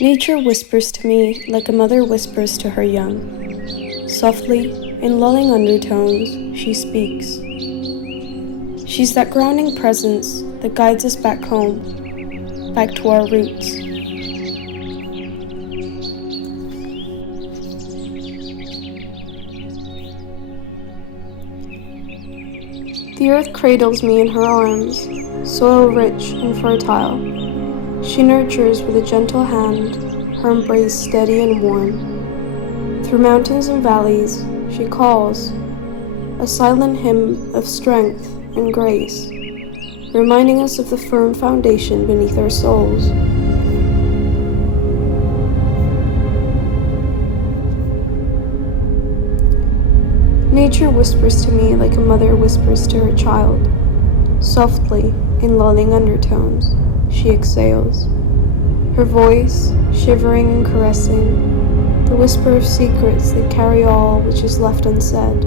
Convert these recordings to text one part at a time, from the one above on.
Nature whispers to me like a mother whispers to her young. Softly, in lulling undertones, she speaks. She's that grounding presence that guides us back home, back to our roots. The earth cradles me in her arms, soil rich and fertile. She nurtures with a gentle hand, her embrace steady and warm. Through mountains and valleys, she calls, a silent hymn of strength and grace, reminding us of the firm foundation beneath our souls. Nature whispers to me like a mother whispers to her child. Softly, in lulling undertones, she exhales. Her voice, shivering and caressing, the whisper of secrets that carry all which is left unsaid.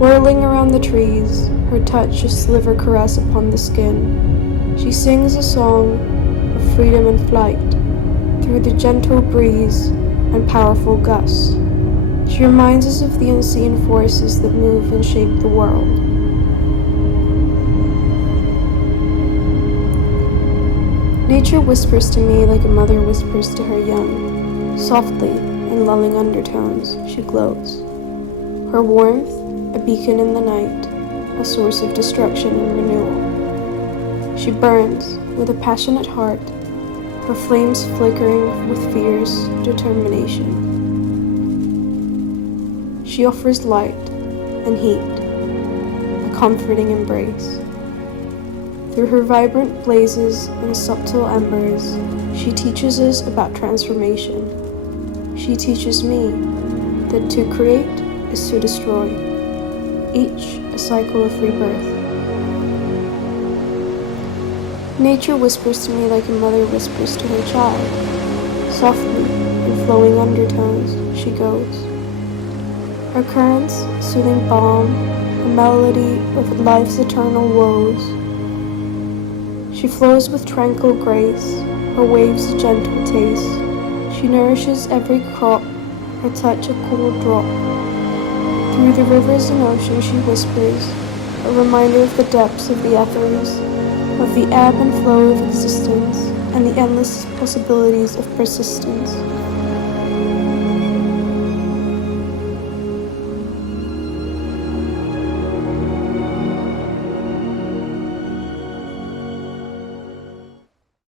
Whirling around the trees, her touch a sliver caress upon the skin, she sings a song of freedom and flight through the gentle breeze and powerful gusts. She reminds us of the unseen forces that move and shape the world. Nature whispers to me like a mother whispers to her young. Softly, in lulling undertones, she glows. Her warmth, a beacon in the night, a source of destruction and renewal. She burns with a passionate heart, her flames flickering with fierce determination. She offers light and heat, a comforting embrace. Through her vibrant blazes and subtle embers, she teaches us about transformation. She teaches me that to create is to destroy, each a cycle of rebirth. Nature whispers to me like a mother whispers to her child. Softly, in flowing undertones, she goes. Her currents, soothing balm, a melody of life's eternal woes. She flows with tranquil grace, her waves a gentle taste. She nourishes every crop, her touch a cool drop. Through the rivers and oceans she whispers, a reminder of the depths of the ethers, of the ebb and flow of existence, and the endless possibilities of persistence.